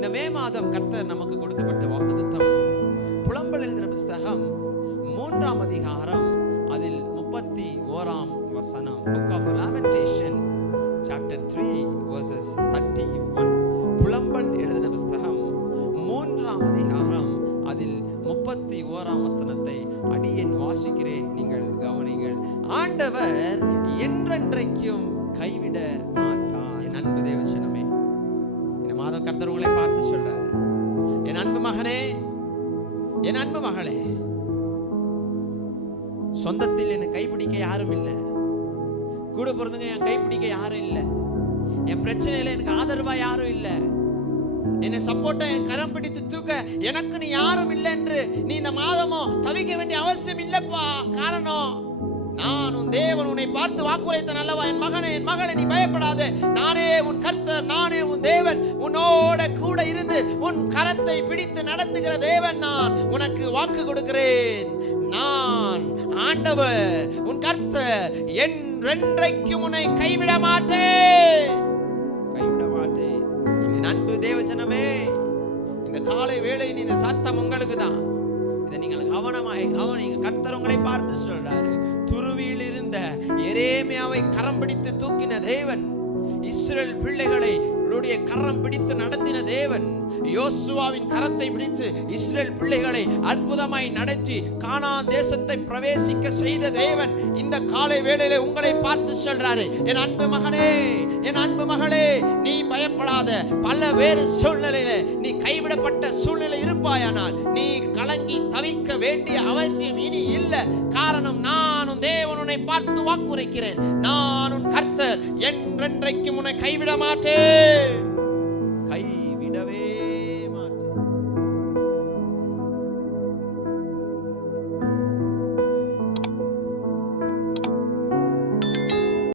இந்த மே மாதம் கர்த்தர் நமக்கு கொடுக்கப்பட்ட வாக்குத்தத்தம் புலம்பல் எழுதின புத்தகம் 3ஆம் அதிகாரம் அதில் 31ஆம் வசனம். Book of Lamentation chapter 3 verses 31. புலம்பல் எழுதின புத்தகம் 3ஆம் அதிகாரம் அதில் 31ஆம் வசனத்தை அடியேன் வாசிக்கிறேன், நீங்கள் கவனிங்கள். ஆண்டவர் என்றென்றைக்கும் கைவிட மாட்டார். என் அன்பு தேவஜனமே, இந்த மாதம் கர்த்தர் உங்களை பார்த்து சொல்றாரு, என் அன்பு மகனே, என் அன்பு மகளே, சொந்தத்தில் என்னை கைப்பிடிக்க யாரும் இல்லை, கூட பிறந்தவங்க என் கைப்பிடிக்க யாரும் இல்லை, என் பிரச்சனையில எனக்கு ஆதரவா யாரும் இல்லை, என்னை சப்போர்ட்டா என் கரம் பிடித்து தூக்க எனக்கு நீ யாரும் இல்லை என்று நீ இந்த மாதமோ தவிக்க வேண்டிய அவசியம் இல்லப்பா. காரணம், நான் உன் தேவன், உன்னை பார்த்து வாக்குரைத்த நல்லவா, என் மகனே, என் மகளே, நீ பயப்படாதே, நானே உன் கர்த்தர், நானே உன் தேவன், உன்னோட கூட இருந்து உன் கரத்தை பிடித்து நடத்துகிற தேவன் நான். உனக்கு வாக்கு கொடுக்கிறேன், நான் ஆண்டவர் உன் கர்த்தர், என்றென்றைக்கும் உன்னை கைவிட மாட்டேன், கைவிட மாட்டேன். என் அன்பு தேவஜனமே, இந்த காலை வேளையின் இந்த சத்தம் உங்களுக்கு தான். இதை நீங்கள் கவனமாய் கவனிங்க. கர்த்தர் உங்களை பார்த்து சொல்றாரு, துருவியில் இருந்த எரேமியாவை கரம் பிடித்து தூக்கின தேவன், இஸ்ரவேல் பிள்ளைகளை கரம் பிடித்து நடத்தின தேவன், யோசுவாவின் கரத்தை பிடித்து இஸ்ரவேல் பிள்ளைகளை அற்புதமாய் நடத்தி கானான் தேசத்தை பிரவேசிக்க செய்த தேவன் இந்த காலை வேளையிலே உங்களை பார்த்து சொல்றாரு, என் அன்பு மகனே, என் அன்பு மகளே, நீ பயப்படாத. பல வேறு சூழ்நிலையில நீ கைவிடப்பட்ட சூழ்நிலை இருப்பாயானால் நீ கலங்கி தவிக்க வேண்டிய அவசியம் இனி இல்லை. காரணம், நான் உன் தேவன், உன்னை பார்த்து வாக்குரைக்கிறேன், நான் உன் கர்த்தர், என்றென்றைக்கும் உன்னை கைவிட மாட்டேன்.